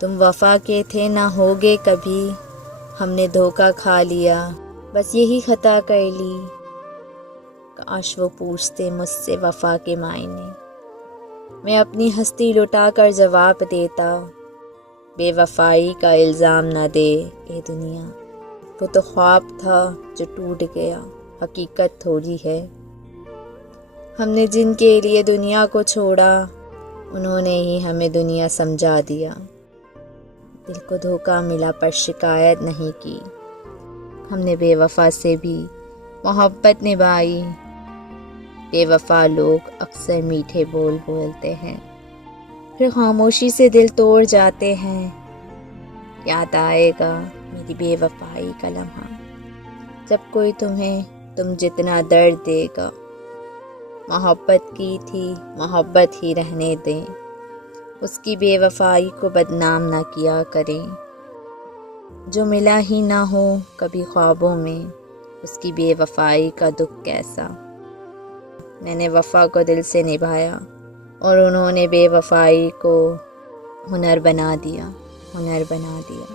تم وفا کے تھے نہ ہوگے کبھی، ہم نے دھوکہ کھا لیا، بس یہی خطا کر لی۔ کاش وہ پوچھتے مجھ سے وفا کے معنی، میں اپنی ہستی لٹا کر جواب دیتا، بے وفائی کا الزام نہ دے اے دنیا، وہ تو خواب تھا جو ٹوٹ گیا، حقیقت تھوڑی ہے۔ ہم نے جن کے لیے دنیا کو چھوڑا، انہوں نے ہی ہمیں دنیا سمجھا دیا۔ دل کو دھوکہ ملا پر شکایت نہیں کی، ہم نے بے وفا سے بھی محبت نبھائی۔ بے وفا لوگ اکثر میٹھے بول بولتے ہیں، پھر خاموشی سے دل توڑ جاتے ہیں۔ یاد آئے گا میری بے وفائی کا لمحہ، جب کوئی تمہیں تم جتنا درد دے گا۔ محبت کی تھی محبت ہی رہنے دیں، اس کی بے وفائی کو بدنام نہ کیا کریں۔ جو ملا ہی نہ ہو کبھی خوابوں میں، اس کی بے وفائی کا دکھ کیسا۔ میں نے وفا کو دل سے نبھایا، اور انہوں نے بے وفائی کو ہنر بنا دیا، ہنر بنا دیا۔